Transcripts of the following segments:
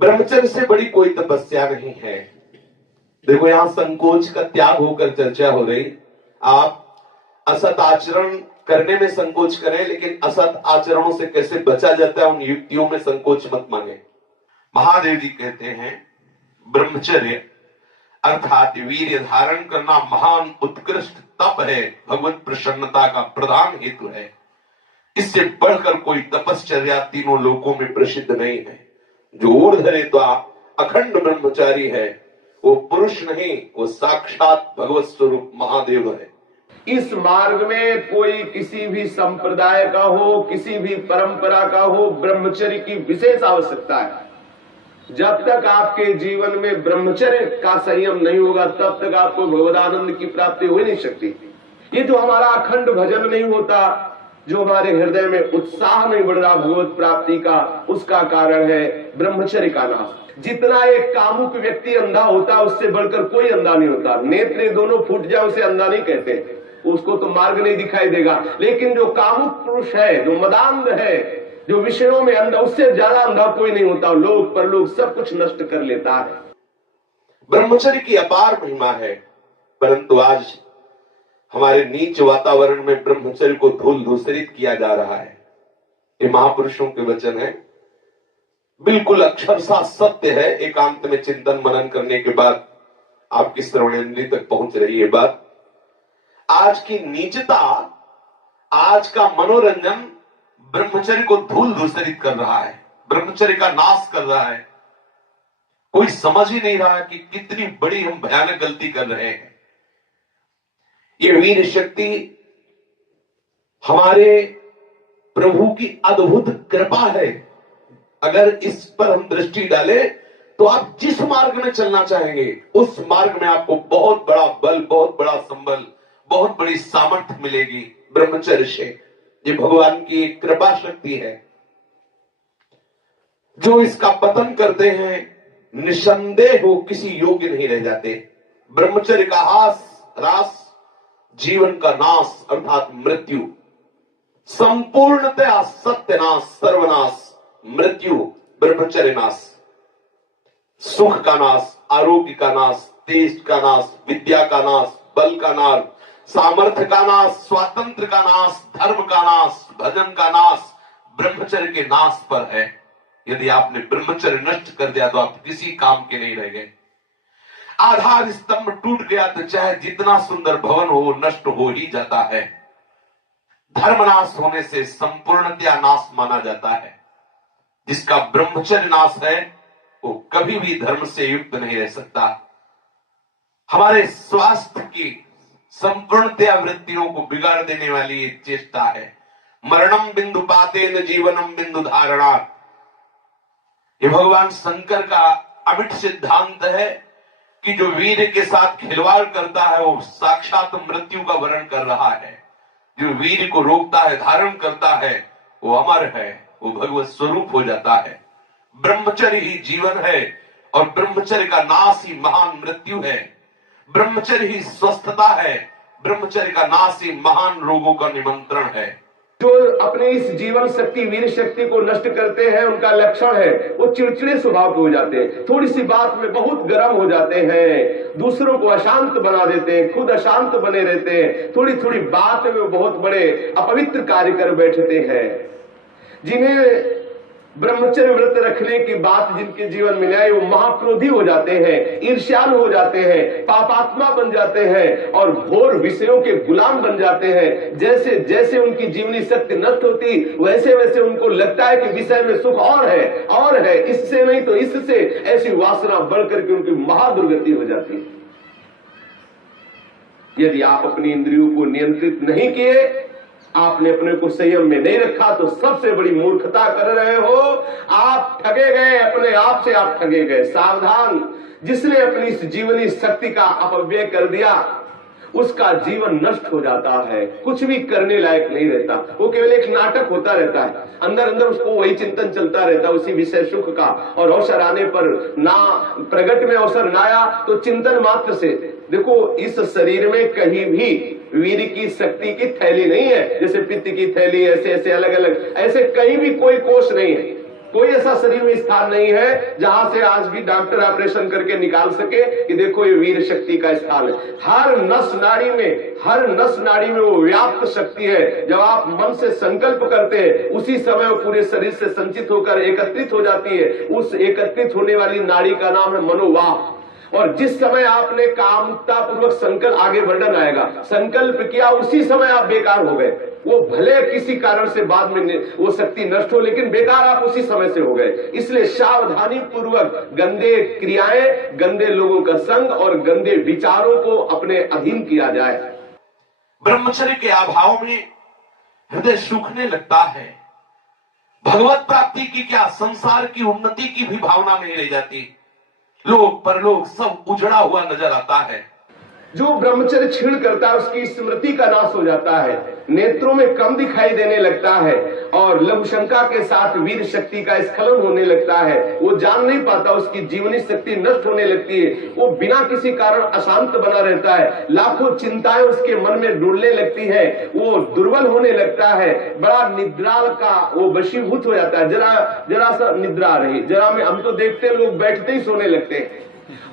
ब्रह्मचर्य से बड़ी कोई तपस्या नहीं है। देखो, यहां संकोच का त्याग होकर चर्चा हो रही। आप असत आचरण करने में संकोच करें, लेकिन असत आचरणों से कैसे बचा जाता है उन युक्तियों में संकोच मत मांगे। महादेव जी कहते हैं ब्रह्मचर्य अर्थात वीर्य धारण करना महान उत्कृष्ट तप है, भगवत प्रसन्नता का प्रधान हेतु है। इससे बढ़कर कोई तपश्चर्या तीनों लोकों में प्रसिद्ध नहीं है। जो ऊर्ध्वरेत्वा अखंड ब्रह्मचारी है वो पुरुष नहीं, वो साक्षात भगवत स्वरूप महादेव है। इस मार्ग में कोई किसी भी संप्रदाय का हो, किसी भी परंपरा का हो, ब्रह्मचर्य की विशेष आवश्यकता है। जब तक आपके जीवन में ब्रह्मचर्य का संयम नहीं होगा तब तक आपको भगवदानंद की प्राप्ति हो ही नहीं सकती। ये जो हमारा अखंड भजन नहीं होता, जो हमारे हृदय में उत्साह नहीं बढ़ रहा भगवत प्राप्ति का, उसका कारण है ब्रह्मचर्य का नाश। जितना एक कामुक व्यक्ति अंधा होता है उससे बढ़कर कोई अंधा नहीं होता। नेत्र दोनों फूट जाए उसे अंधा नहीं कहते, उसको तो मार्ग नहीं दिखाई देगा। लेकिन जो कामुक पुरुष है, जो मदांध है, जो विषयों में अंधा, उससे ज्यादा अंधा कोई नहीं होता। लोक परलोक सब कुछ नष्ट कर लेता है। ब्रह्मचर्य की अपार महिमा है, परंतु आज हमारे नीच वातावरण में ब्रह्मचर्य को धूल धूसरित किया जा रहा है। ये महापुरुषों के वचन है, बिल्कुल अक्षरशः सत्य है। एकांत में चिंतन मनन करने के बाद आपकी श्रवणेंद्रिय तक पहुंच रही है बात। आज की नीचता, आज का मनोरंजन ब्रह्मचर्य को धूल धूसरित कर रहा है, ब्रह्मचर्य का नाश कर रहा है। कोई समझ ही नहीं रहा कि कितनी बड़ी हम भयानक गलती कर रहे हैं। ये वीर शक्ति हमारे प्रभु की अद्भुत कृपा है। अगर इस पर हम दृष्टि डालें तो आप जिस मार्ग में चलना चाहेंगे उस मार्ग में आपको बहुत बड़ा बल, बहुत बड़ा संबल, बहुत बड़ी सामर्थ्य मिलेगी ब्रह्मचर्य से। ये भगवान की एक कृपा शक्ति है। जो इसका पतन करते हैं निसंदेह हो किसी योग्य नहीं रह जाते। ब्रह्मचर्य का ह्रास जीवन का नाश अर्थात मृत्यु, संपूर्णतया सत्यनाश, सर्वनाश, मृत्यु, ब्रह्मचर्य नाश, सुख का नाश, आरोग्य का नाश, तेज का नाश, विद्या का नाश, बल का नाश, सामर्थ्य का नाश, स्वातंत्र का नाश, धर्म का नाश, भजन का नाश ब्रह्मचर्य के नाश पर है। यदि आपने ब्रह्मचर्य नष्ट कर दिया तो आप किसी काम के नहीं रह गए। आधार स्तंभ टूट गया तो चाहे जितना सुंदर भवन हो नष्ट हो ही जाता है। धर्मनाश होने से संपूर्णतया नाश माना जाता है। जिसका ब्रह्मचर्य नाश है वो कभी भी धर्म से युक्त नहीं रह सकता। हमारे स्वास्थ्य की संपूर्णतया वृत्तियों को बिगाड़ देने वाली एक चेष्टा है। मरणम बिंदु पातेन जीवनम बिंदु धारणात्। ये भगवान शंकर का अमिट सिद्धांत है कि जो वीर के साथ खिलवाड़ करता है वो साक्षात मृत्यु का वर्ण कर रहा है। जो वीर को रोकता है, धारण करता है, वो अमर है, वो भगवत स्वरूप हो जाता है। ब्रह्मचर्य ही जीवन है और ब्रह्मचर्य का नाश ही महान मृत्यु है। ब्रह्मचर्य ही स्वस्थता है, ब्रह्मचर्य का नाश ही महान रोगों का निमंत्रण है। जो अपने इस जीवन शक्ति, वीर शक्ति को नष्ट करते हैं उनका लक्षण है वो चिड़चिड़े स्वभाव के हो जाते हैं। थोड़ी सी बात में बहुत गर्म हो जाते हैं, दूसरों को अशांत बना देते हैं, खुद अशांत बने रहते हैं। थोड़ी थोड़ी बात में वो बहुत बड़े अपवित्र कार्य कर बैठते हैं। जिन्हें ब्रह्मचर्य व्रत रखने की बात जिनके जीवन में आए वो महाक्रोधी हो जाते हैं, ईर्ष्यालु हो जाते हैं, पापात्मा बन जाते हैं और घोर विषयों के गुलाम बन जाते हैं। जैसे जैसे उनकी जीवनी शक्ति नष्ट होती वैसे वैसे उनको लगता है कि विषय में सुख और है, इससे नहीं तो इससे, ऐसी वासना बढ़ करके उनकी महादुर्गति हो जाती है। यदि आप अपनी इंद्रियों को नियंत्रित नहीं किए, आपने अपने को संयम में नहीं रखा तो सबसे बड़ी मूर्खता कर रहे हो। आप ठगे गए, अपने आप से आप ठगे गए। सावधान, जिसने अपनी इस जीवनी शक्ति का अपव्यय कर दिया उसका जीवन नष्ट हो जाता है, कुछ भी करने लायक नहीं रहता। वो केवल एक नाटक होता रहता है, अंदर अंदर उसको वही चिंतन चलता रहता है उसी विषय सुख का। और अवसर आने पर ना प्रगट में अवसर ना आया तो चिंतन मात्र से। देखो, इस शरीर में कहीं भी वीर की शक्ति की थैली नहीं है, जैसे पित्त की थैली, ऐसे ऐसे अलग अलग, ऐसे कहीं भी कोई कोष नहीं है। कोई ऐसा शरीर में स्थान नहीं है जहां से आज भी डॉक्टर ऑपरेशन करके निकाल सके कि देखो ये वीर शक्ति का स्थान है। हर नस नाड़ी में वो व्याप्त शक्ति है। जब आप मन से संकल्प करते हैं उसी समय वो पूरे शरीर से संचित होकर एकत्रित हो जाती है। उस एकत्रित होने वाली नाड़ी का नाम है मनोवाह। और जिस समय आपने कामता पूर्वक संकल्प, आगे वर्णन आएगा, संकल्प किया उसी समय आप बेकार हो गए। वो भले किसी कारण से बाद में वो शक्ति नष्ट हो, लेकिन बेकार आप उसी समय से हो गए। इसलिए सावधानी पूर्वक गंदे क्रियाएं, गंदे लोगों का संग और गंदे विचारों को अपने अधीन किया जाए। ब्रह्मचर्य के अभाव में हृदय सूखने लगता है। भगवत प्राप्ति की क्या, संसार की उन्नति की भी भावना नहीं रह जाती। लोक परलोक सब उजड़ा हुआ नजर आता है। जो ब्रह्मचर्य क्षीण करता है उसकी स्मृति का नाश हो जाता है, नेत्रों में कम दिखाई देने लगता है और लघुशंका के साथ वीर शक्ति का स्खलन होने लगता है। वो जान नहीं पाता, उसकी जीवनी शक्ति नष्ट होने लगती है। वो बिना किसी कारण अशांत बना रहता है। लाखों चिंताएं उसके मन में डुलने लगती है। वो दुर्बल होने लगता है। बड़ा निद्रा का वो वशीभूत हो जाता है। जरा सा निद्रा रही, जरा में हम तो देखते हैं लोग बैठते ही सोने लगते हैं।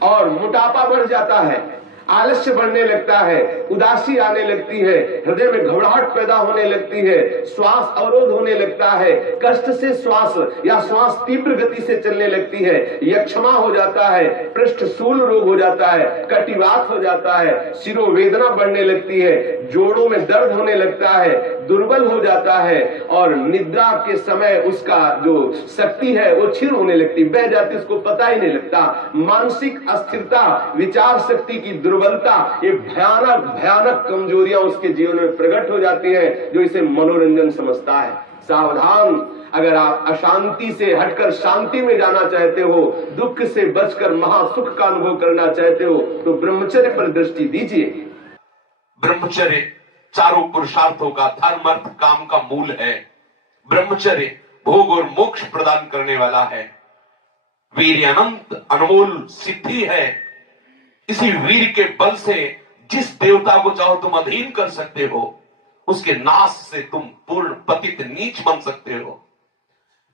और मोटापा बढ़ जाता है, आलस्य बढ़ने लगता है, उदासी आने लगती है, हृदय में घबराहट पैदा होने लगती है, श्वास अवरोध होने लगता है, कष्ट से श्वास या श्वास तीव्र गति से चलने लगती है, यक्षमा हो जाता है, पृष्ठशूल रोग हो जाता है, कटिवात हो जाता है, शिरोवेदना बढ़ने लगती है, जोड़ों में दर्द होने लगता है, दुर्बल हो जाता है और निद्रा के समय उसका जो शक्ति है वो क्षीण होने लगती, बह जाती, उसको पता ही नहीं लगता। मानसिक अस्थिरता, विचार शक्ति की दुर्बलता, ये भयानक कमजोरियां उसके जीवन में प्रकट हो जाती हैं, जो इसे मनोरंजन समझता है। सावधान, अगर आप अशांति से हटकर शांति में जाना चाहते हो, दुख से बचकर महासुख का अनुभव करना चाहते हो, तो ब्रह्मचर्य पर दृष्टि दीजिए। ब्रह्मचर्य चारों पुरुषार्थों का, धर्म अर्थ काम का मूल है। ब्रह्मचर्य भोग और मोक्ष प्रदान करने वाला है। वीर अनंत अनमोल सिद्धि है। इसी वीर के बल से जिस देवता को चाहो तुम अधीन कर सकते हो, उसके नाश से तुम पूर्ण पतित नीच बन सकते हो।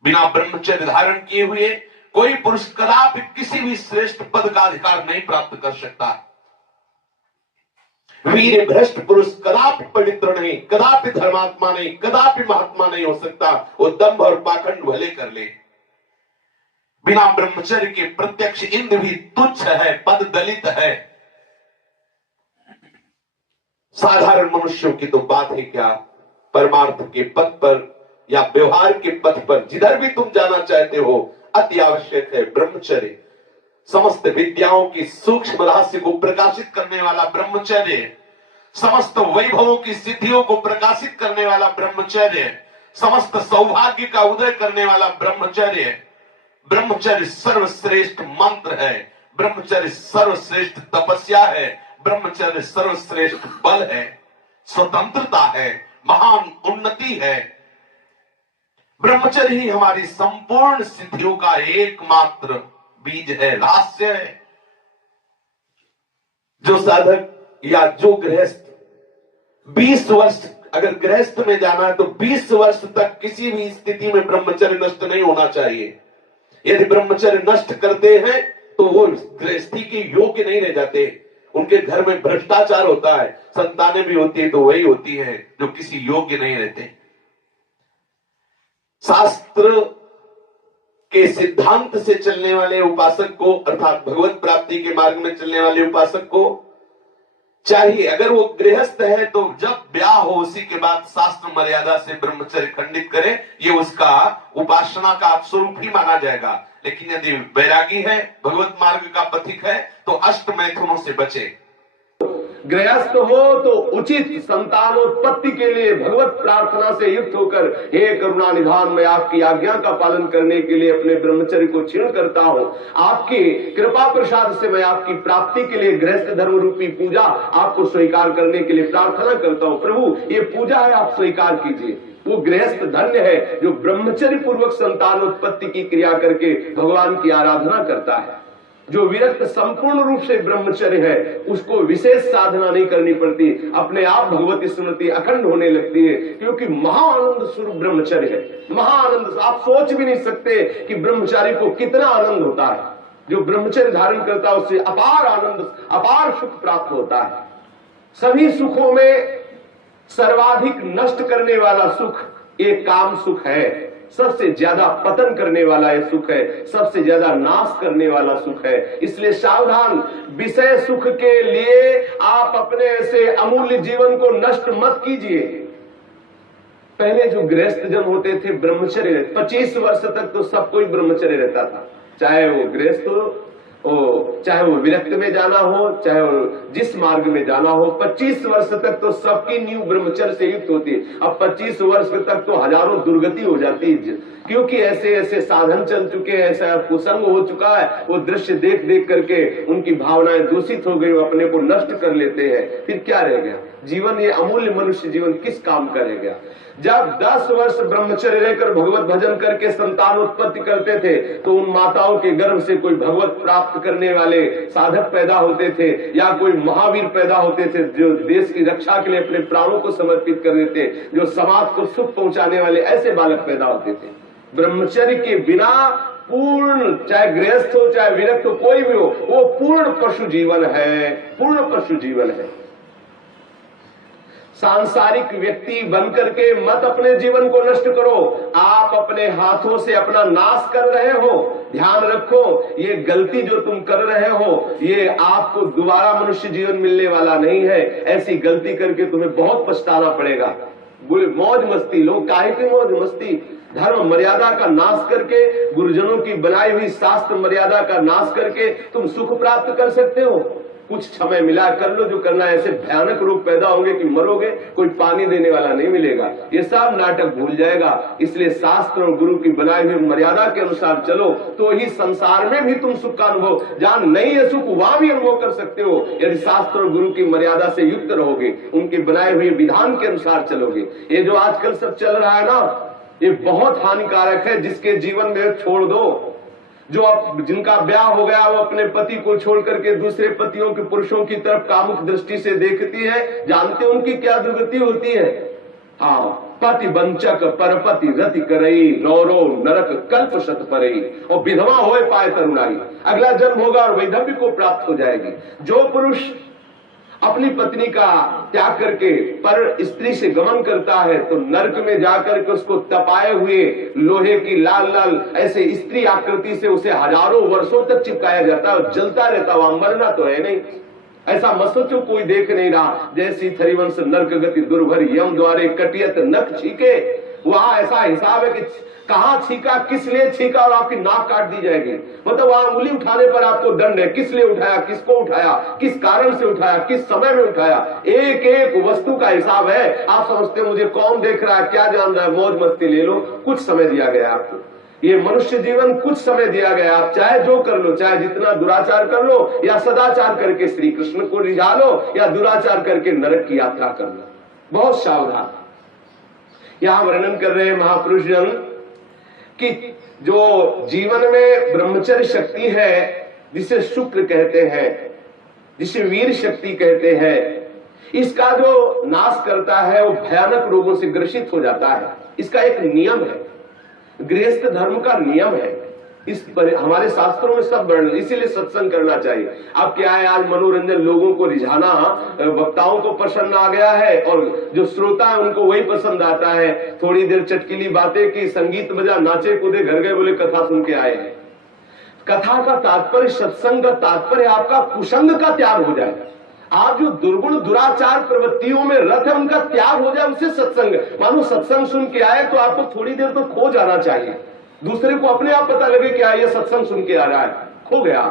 बिना ब्रह्मचर्य धारण किए हुए कोई पुरुष कदापि किसी भी श्रेष्ठ पद का अधिकार नहीं प्राप्त कर सकता। वीर भ्रष्ट पुरुष कदापि पवित्र नहीं, कदापि धर्मात्मा नहीं, कदापि महात्मा नहीं हो सकता। वो दंभ और पाखंड भले कर ले। बिना ब्रह्मचर्य के प्रत्यक्ष इंद्र भी तुच्छ है, पद दलित है। साधारण मनुष्यों की तो बात है क्या, परमार्थ के पथ पर या व्यवहार के पथ पर जिधर भी तुम जाना चाहते हो, अति आवश्यक है ब्रह्मचर्य। समस्त विद्याओं की सूक्ष्म रहस्य को प्रकाशित करने वाला ब्रह्मचर्य, समस्त वैभवों की सिद्धियों को प्रकाशित करने वाला ब्रह्मचर्य, समस्त सौभाग्य का उदय करने वाला ब्रह्मचर्य। ब्रह्मचर्य सर्वश्रेष्ठ मंत्र है। ब्रह्मचर्य सर्वश्रेष्ठ तपस्या है। ब्रह्मचर्य सर्वश्रेष्ठ बल है, स्वतंत्रता है, महान उन्नति है। ब्रह्मचर्य ही हमारी संपूर्ण सिद्धियों का एकमात्र बीज है, रहस्य है। जो साधक या जो गृहस्थ 20 वर्ष अगर गृहस्थ में जाना है तो 20 वर्ष तक किसी भी स्थिति में ब्रह्मचर्य नष्ट नहीं होना चाहिए। यदि ब्रह्मचर्य नष्ट करते हैं तो वो गृहस्थी के योग्य नहीं रह जाते। उनके घर में भ्रष्टाचार होता है, संतानें भी होती है तो वही होती है जो किसी योग्य नहीं रहते। शास्त्र के सिद्धांत से चलने वाले उपासक को, अर्थात भगवत प्राप्ति के मार्ग में चलने वाले उपासक को चाहिए, अगर वो गृहस्थ है तो जब ब्याह हो उसी के बाद शास्त्र मर्यादा से ब्रह्मचर्य खंडित करे, ये उसका उपासना का स्वरूप ही माना जाएगा। लेकिन यदि वैरागी है, भगवत मार्ग का पथिक है, तो अष्ट मैथुनों से बचे। गृहस्थ हो तो उचित संतानोत्पत्ति के लिए भगवत प्रार्थना से युक्त होकर, हे करुणा निधान, मैं आपकी आज्ञा का पालन करने के लिए अपने ब्रह्मचर्य को क्षीण करता हूँ। आपकी कृपा प्रसाद से मैं आपकी प्राप्ति के लिए गृहस्थ धर्म रूपी पूजा आपको स्वीकार करने के लिए प्रार्थना करता हूँ। प्रभु, ये पूजा है, आप स्वीकार कीजिए। वो गृहस्थ धन्य है जो ब्रह्मचर्य पूर्वक संतानोत्पत्ति की क्रिया करके भगवान की आराधना करता है। जो विरक्त संपूर्ण रूप से ब्रह्मचर्य है उसको विशेष साधना नहीं करनी पड़ती, अपने आप भगवती स्मृति अखंड होने लगती है, क्योंकि महाआनंद स्वरूप ब्रह्मचर्य है। महाआनंद, आप सोच भी नहीं सकते कि ब्रह्मचारी को कितना आनंद होता है। जो ब्रह्मचर्य धारण करता है उससे अपार आनंद, अपार सुख प्राप्त होता है। सभी सुखों में सर्वाधिक नष्ट करने वाला सुख एक काम सुख है, सबसे ज्यादा पतन करने वाला यह सुख है, सबसे ज्यादा नाश करने वाला सुख है। इसलिए सावधान, विषय सुख के लिए आप अपने ऐसे अमूल्य जीवन को नष्ट मत कीजिए। पहले जो गृहस्थ जन होते थे ब्रह्मचर्य, 25 वर्ष तक तो सब कोई ब्रह्मचर्य रहता था, चाहे वो गृहस्थ हो, चाहे वो विरक्त में जाना हो, चाहे वो जिस मार्ग में जाना हो। 25 वर्ष तक तो सबकी नींव ब्रह्मचर्य से युक्त होती है। अब 25 वर्ष तक तो हजारों दुर्गति हो जाती है, क्योंकि ऐसे ऐसे साधन चल चुके हैं, ऐसा कुसंग हो चुका है, वो दृश्य देख देख करके उनकी भावनाएं दूषित हो गई, वो अपने को नष्ट कर लेते हैं। फिर क्या रह गया जीवन? ये अमूल्य मनुष्य जीवन किस काम का रह गया? जब 10 वर्ष ब्रह्मचर्य रहकर भगवत भजन करके संतान उत्पत्ति करते थे तो उन माताओं के गर्भ से कोई भगवत प्राप्त करने वाले साधक पैदा होते थे, या कोई महावीर पैदा होते थे जो देश की रक्षा के लिए अपने प्राणों को समर्पित कर देते, जो समाज को सुख पहुंचाने वाले ऐसे बालक पैदा होते थे। ब्रह्मचर्य के बिना पूर्ण, चाहे गृहस्थ हो चाहे विरक्त हो, कोई भी हो, वो पूर्ण पशु जीवन है, पूर्ण पशु जीवन है। सांसारिक व्यक्ति बनकर के मत अपने जीवन को नष्ट करो, आप अपने हाथों से अपना नाश कर रहे हो। ध्यान रखो, ये गलती जो तुम कर रहे हो ये आपको दोबारा मनुष्य जीवन मिलने वाला नहीं है। ऐसी गलती करके तुम्हें बहुत पछताना पड़ेगा। मौज मस्ती, लोग काहे की मौज मस्ती? धर्म मर्यादा का नाश करके, गुरुजनों की बनाई हुई शास्त्र मर्यादा का नाश करके तुम सुख प्राप्त कर सकते हो। कुछ समय मिला, कर लो जो करना है। ऐसे भयानक रोग पैदा होंगे कि मरोगे, कोई पानी देने वाला नहीं मिलेगा। ये सब नाटक भूल जाएगा। इसलिए शास्त्र और गुरु की बनाई हुई मर्यादा के अनुसार चलो, तो ही संसार में भी तुम सुख का अनुभव, जहां नहीं है सुख वहां भी अनुभव कर सकते हो, यदि शास्त्र और गुरु की मर्यादा से युक्त रहोगे, उनके बनाए हुए विधान के अनुसार चलोगे। ये जो आजकल सब चल रहा है ना, ये बहुत हानिकारक है। जिसके जीवन में छोड़ दो, जो अब जिनका ब्याह हो गया वो अपने पति को छोड़ करके दूसरे पतियों के पुरुषों की तरफ कामुक दृष्टि से देखती है, जानते उनकी क्या दुर्गति होती है? हाँ, पति वंचक परपति रति करई, नौरो नरक कल्प शत परई, और विधवा होए पाए तरुणाई, अगला जन्म होगा और वैधव्य को प्राप्त हो जाएगी। जो पुरुष अपनी पत्नी का त्याग करके पर स्त्री से गमन करता है तो नरक में जाकर के उसको तपाए हुए लोहे की लाल लाल ऐसे स्त्री आकृति से उसे हजारों वर्षों तक चिपकाया जाता है और जलता रहता, वहां मरना तो है नहीं। ऐसा मत सोचो कोई देख नहीं रहा। जैसी थरिवंश नरक गति दुर्भर यम द्वारे कटियत नख छीके, वहां ऐसा हिसाब है कि कहां छीका, किस लिए छीका, और आपकी नाक काट दी जाएगी। मतलब वहां उंगली उठाने पर आपको दंड है, किस लिए उठाया, किसको उठाया, किस कारण से उठाया, किस समय में उठाया, एक एक वस्तु का हिसाब है। आप समझते हो मुझे कौन देख रहा है, क्या जान रहा है, मौज मस्ती ले लो। कुछ समय दिया गया आपको, ये मनुष्य जीवन कुछ समय दिया गया। आप चाहे जो कर लो, चाहे जितना दुराचार कर लो, या सदाचार करके श्री कृष्ण को रिझा लो, या दुराचार करके नरक की यात्रा कर लो। बहुत सावधान। यहां वर्णन कर रहे हैं महापुरुष जन कि जो जीवन में ब्रह्मचर्य शक्ति है, जिसे शुक्र कहते हैं, जिसे वीर शक्ति कहते हैं, इसका जो नाश करता है वो भयानक रोगों से ग्रसित हो जाता है। इसका एक नियम है, गृहस्थ धर्म का नियम है। इस पर हमारे शास्त्रों में सब वर्णन, इसीलिए सत्संग करना चाहिए। अब क्या है, आज मनोरंजन, लोगों को रिझाना, वक्ताओं को पसंद आ गया है और जो श्रोता है उनको वही पसंद आता है। थोड़ी देर चटकीली बातें की, संगीत बजा, नाचे कूदे, घर गए, बोले कथा सुन के आए हैं। कथा का तात्पर्य, सत्संग का तात्पर्य आपका कुसंग का त्याग हो जाए। आप जो दुर्गुण दुराचार प्रवृत्तियों में रत है उनका त्याग हो जाए, उसे सत्संग। मानो सत्संग सुन के आए तो आपको थोड़ी देर तो खो जाना चाहिए, दूसरे को अपने आप पता लगे कि ये सत्संग सुन के आ रहा है, खो गया।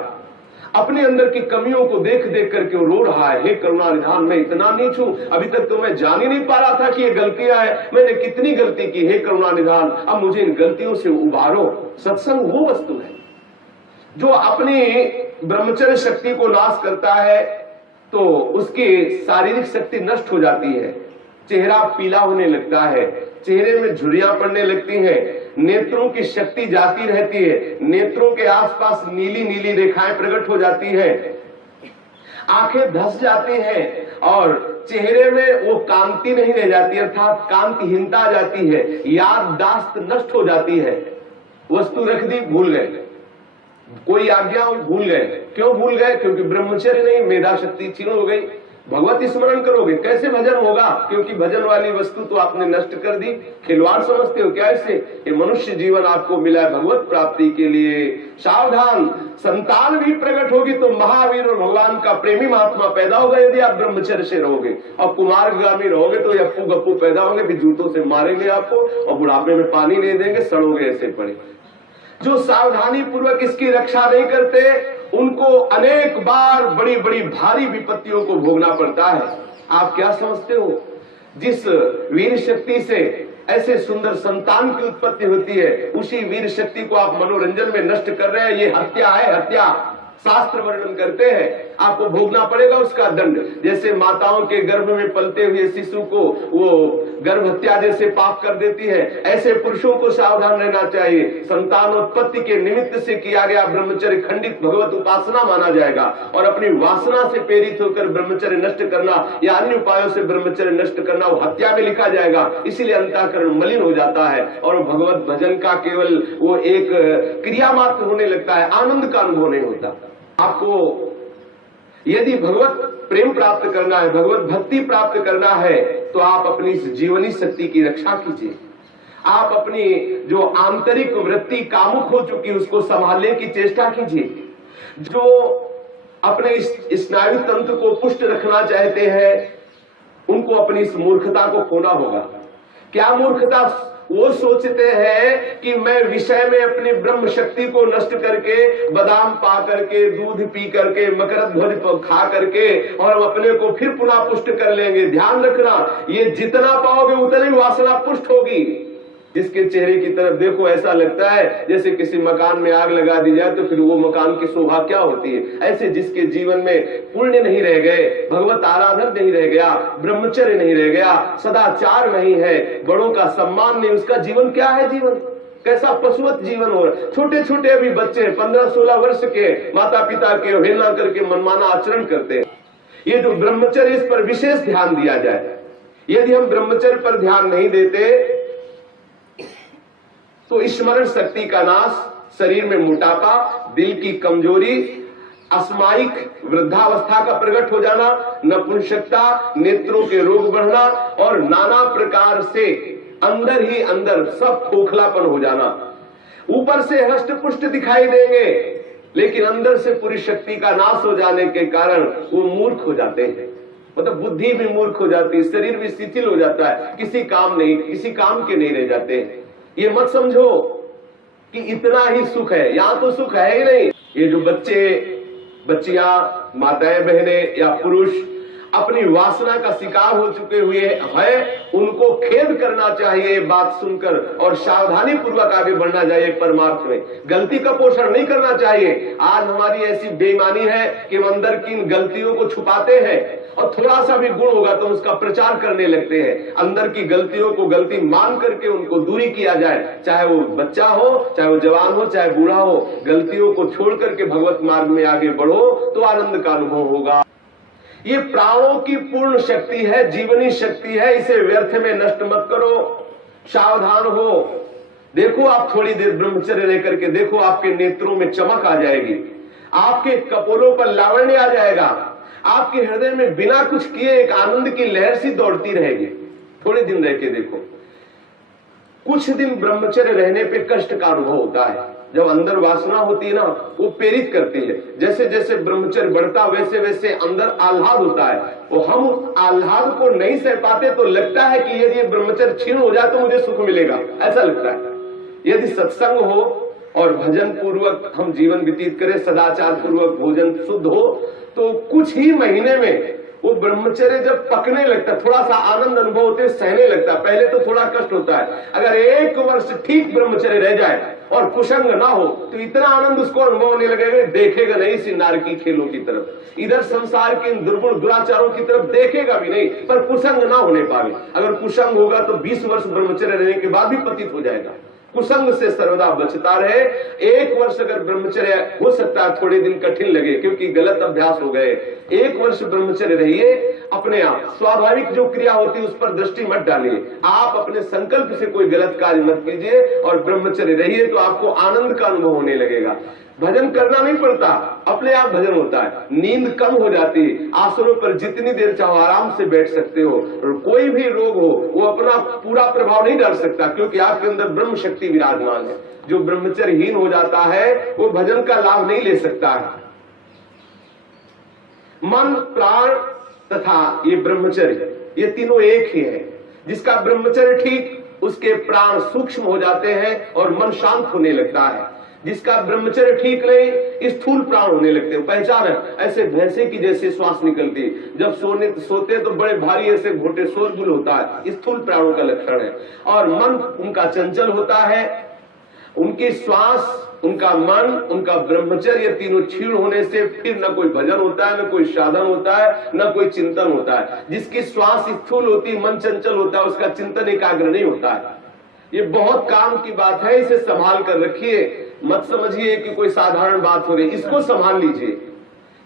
अपने अंदर की कमियों को देख देख करके वो रो रहा है, हे करुणा निधान, मैं इतना नीच हूं, अभी तक तो मैं जान ही नहीं पा रहा था कि ये गलतियां हैं, मैंने कितनी गलती की, हे करुणा निधान, अब मुझे इन गलतियों से उबारो। सत्संग वो वस्तु है जो अपनी ब्रह्मचर्य शक्ति को नाश करता है, तो उसकी शारीरिक शक्ति नष्ट हो जाती है, चेहरा पीला होने लगता है, चेहरे में झुर्रियां पड़ने लगती हैं, नेत्रों की शक्ति जाती रहती है, नेत्रों के आसपास नीली नीली रेखाएं प्रकट हो जाती हैं, आंखें धस जाती हैं और चेहरे में वो कांति नहीं रह जाती, अर्थात कांतिहीनता आ जाती है, याददाश्त नष्ट हो जाती है। वस्तु रख दी, भूल गए, कोई आज्ञा भूल गए। क्यों भूल गए? क्योंकि ब्रह्मचर्य नहीं, मेधा शक्ति क्षीण हो गई। भगवत स्मरण करोगे, कैसे भजन होगा? क्योंकि भजन वाली वस्तु तो आपने नष्ट कर दी। खिलवाड़ समझते हो क्या इससे? ये मनुष्य जीवन आपको मिला है भगवत प्राप्ति के लिए। सावधान, संतान भी प्रकट होगी तो महावीर और भगवान का प्रेमी महात्मा पैदा होगा यदि आप ब्रह्मचर्य से रहोगे। और कुमारगामी रहोगे तो अप्पू गप्पू पैदा होंगे, भी जूतों से मारेंगे आपको और बुढ़ापे में पानी नहीं देंगे, सड़ोगे ऐसे पड़े। जो सावधानी पूर्वक इसकी रक्षा नहीं करते उनको अनेक बार बड़ी बड़ी भारी विपत्तियों को भोगना पड़ता है। आप क्या समझते हो? जिस वीर शक्ति से ऐसे सुंदर संतान की उत्पत्ति होती है, उसी वीर शक्ति को आप मनोरंजन में नष्ट कर रहे हैं। ये हत्या है, हत्या। शास्त्र वर्णन करते हैं आपको भोगना पड़ेगा उसका दंड। जैसे माताओं के गर्भ में पलते हुए शिशु को वो गर्भ हत्या जैसे पाप कर देती है, ऐसे पुरुषों को सावधान रहना चाहिए। संतानोत्पत्ति के निमित्त से किया गया ब्रह्मचर्य खंडित भगवत उपासना माना जाएगा और अपनी वासना से प्रेरित होकर ब्रह्मचर्य नष्ट करना या अन्य उपायों से ब्रह्मचर्य नष्ट करना वो हत्या में लिखा जाएगा। इसीलिए अंतःकरण मलिन हो जाता है और भगवत भजन का केवल वो एक क्रिया मात्र होने लगता है, आनंद का अनुभव नहीं होता। आपको यदि भगवत प्रेम प्राप्त करना है, भगवत भक्ति प्राप्त करना है, तो आप अपनी जीवनी शक्ति की रक्षा कीजिए। आप अपनी जो आंतरिक वृत्ति कामुक हो चुकी उसको संभालने की चेष्टा कीजिए। जो अपने स्नायु तंत्र को पुष्ट रखना चाहते हैं उनको अपनी इस मूर्खता को खोना होगा। क्या मूर्खता? वो सोचते हैं कि मैं विषय में अपनी ब्रह्म शक्ति को नष्ट करके, बादाम पा करके, दूध पी करके, मकरध्वज खा करके और हम अपने को फिर पुनः पुष्ट कर लेंगे। ध्यान रखना, ये जितना पाओगे उतनी वासना पुष्ट होगी। जिसके चेहरे की तरफ देखो ऐसा लगता है जैसे किसी मकान में आग लगा दी जाए तो फिर वो मकान की शोभा क्या होती है। ऐसे जिसके जीवन में पुण्य नहीं रह गए, भगवत आराधन नहीं रह गया, ब्रह्मचर्य नहीं रह गया, सदाचार नहीं है, बड़ों का सम्मान नहीं, उसका जीवन क्या है? जीवन कैसा पशुवत जीवन हो रहा है। छोटे छोटे अभी बच्चे 15-16 वर्ष के माता पिता के अवहेलना करके मनमाना आचरण करते हैं। ये जो ब्रह्मचर्य, इस पर विशेष ध्यान दिया जाए। यदि हम ब्रह्मचर्य पर ध्यान नहीं देते तो स्मरण शक्ति का नाश, शरीर में मोटापा, दिल की कमजोरी, अस्मायिक वृद्धावस्था का प्रकट हो जाना, नपुंसकता, नेत्रों के रोग बढ़ना और नाना प्रकार से अंदर ही अंदर सब खोखलापन हो जाना। ऊपर से हष्ट पुष्ट दिखाई देंगे लेकिन अंदर से पूरी शक्ति का नाश हो जाने के कारण वो मूर्ख हो जाते हैं। मतलब बुद्धि भी मूर्ख हो जाती है, शरीर भी शिथिल हो जाता है, किसी काम के नहीं रह जाते हैं। ये मत समझो कि इतना ही सुख है, यहां तो सुख है ही नहीं। ये जो बच्चे, बच्चियां, माताएं, बहनें या पुरुष अपनी वासना का शिकार हो चुके हुए हैं, उनको खेद करना चाहिए बात सुनकर और सावधानी पूर्वक आगे बढ़ना चाहिए परमार्थ में। गलती का पोषण नहीं करना चाहिए। आज हमारी ऐसी बेईमानी है कि हम अंदर की इन गलतियों को छुपाते हैं और थोड़ा सा भी गुण होगा तो उसका प्रचार करने लगते हैं। अंदर की गलतियों को गलती मान करके उनको दूरी किया जाए, चाहे वो बच्चा हो, चाहे वो जवान हो, चाहे बूढ़ा हो। गलतियों को छोड़ करके भगवत मार्ग में आगे बढ़ो तो आनंद का अनुभव होगा। ये प्राणों की पूर्ण शक्ति है, जीवनी शक्ति है, इसे व्यर्थ में नष्ट मत करो। सावधान हो। देखो आप थोड़ी देर ब्रह्मचर्य रह करके देखो, आपके नेत्रों में चमक आ जाएगी, आपके कपोलों पर लावण्य आ जाएगा, आपके हृदय में बिना कुछ किए एक आनंद की लहर सी दौड़ती रहेगी। थोड़े दिन रह के देखो। कुछ दिन ब्रह्मचर्य रहने पे कष्ट का अनुभव होता है। जब अंदर वासना होती है ना, वो प्रेरित करती है। जैसे जैसे ब्रह्मचर्य बढ़ता वैसे वैसे अंदर आह्लाद होता है। वो हम आह्लाद को नहीं सह पाते तो लगता है कि यदि ब्रह्मचर्य क्षीण हो जाए तो मुझे सुख मिलेगा, ऐसा लगता है। यदि सत्संग हो और भजन पूर्वक हम जीवन व्यतीत करें, सदाचार पूर्वक भोजन शुद्ध हो, तो कुछ ही महीने में वो ब्रह्मचर्य जब पकने लगता, थोड़ा सा आनंद अनुभव होते, सहने लगता। पहले तो थोड़ा कष्ट होता है। अगर 1 वर्ष ठीक ब्रह्मचर्य रह जाए और कुसंग ना हो तो इतना आनंद उसको अनुभव होने लगेगा, देखेगा नहीं इसी नारकी खेलों की तरफ, इधर संसार के इन दुर्गुण दुराचारों की तरफ देखेगा भी नहीं, पर कुसंग ना होने पावे। अगर कुसंग होगा तो 20 वर्ष ब्रह्मचर्य रहने के बाद भी पतित हो जाएगा। कुसंग से सर्वदा बचता रहे। 1 वर्ष अगर ब्रह्मचर्य, हो सकता है थोड़े दिन कठिन लगे क्योंकि गलत अभ्यास हो गए, 1 वर्ष ब्रह्मचर्य रहिए। अपने आप स्वाभाविक जो क्रिया होती है उस पर दृष्टि मत डालिए, आप अपने संकल्प से कोई गलत कार्य मत कीजिए और ब्रह्मचर्य रहिए, तो आपको आनंद का अनुभव होने लगेगा। भजन करना नहीं पड़ता, अपने आप भजन होता है। नींद कम हो जाती है, आसनों पर जितनी देर चाहो आराम से बैठ सकते हो, और कोई भी रोग हो वो अपना पूरा प्रभाव नहीं डाल सकता क्योंकि आपके अंदर ब्रह्म शक्ति विराजमान है। जो ब्रह्मचर्यहीन हो जाता है वो भजन का लाभ नहीं ले सकता है। मन, प्राण तथा ये ब्रह्मचर्य, ये तीनों एक ही है। जिसका ब्रह्मचर्य ठीक, उसके प्राण सूक्ष्म हो जाते हैं और मन शांत होने लगता है। जिसका ब्रह्मचर्य ठीक नहीं, स्थूल प्राण होने लगते हैं। पहचान है, ऐसे भैंसे की जैसे श्वास निकलती, जब सोते तो बड़े भारी ऐसे घोटे शोरगुल होता है, स्थूल प्राणों का लक्षण है। और मन उनका चंचल होता है, उनकी श्वास, उनका मन, उनका ब्रह्मचर्य, तीनों क्षीण होने से फिर न कोई भजन होता है, न कोई साधन होता है, न कोई चिंतन होता है। जिसकी श्वास स्थूल होती, मन चंचल होता है, उसका चिंतन एकाग्र नहीं होता है। ये बहुत काम की बात है, इसे संभाल कर रखिए। मत समझिए कि कोई साधारण बात हो रही, इसको संभाल लीजिए।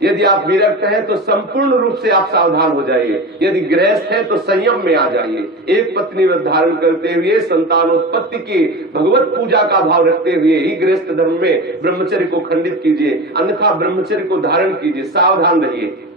यदि आप विरक्त हैं तो संपूर्ण रूप से आप सावधान हो जाइए। यदि गृहस्थ हैं तो संयम में आ जाइए। एक पत्नी व्रत धारण करते हुए, संतानोत्पत्ति की भगवत पूजा का भाव रखते हुए ही गृहस्थ धर्म में ब्रह्मचर्य को खंडित कीजिए, अन्यथा ब्रह्मचर्य को धारण कीजिए। सावधान रहिए।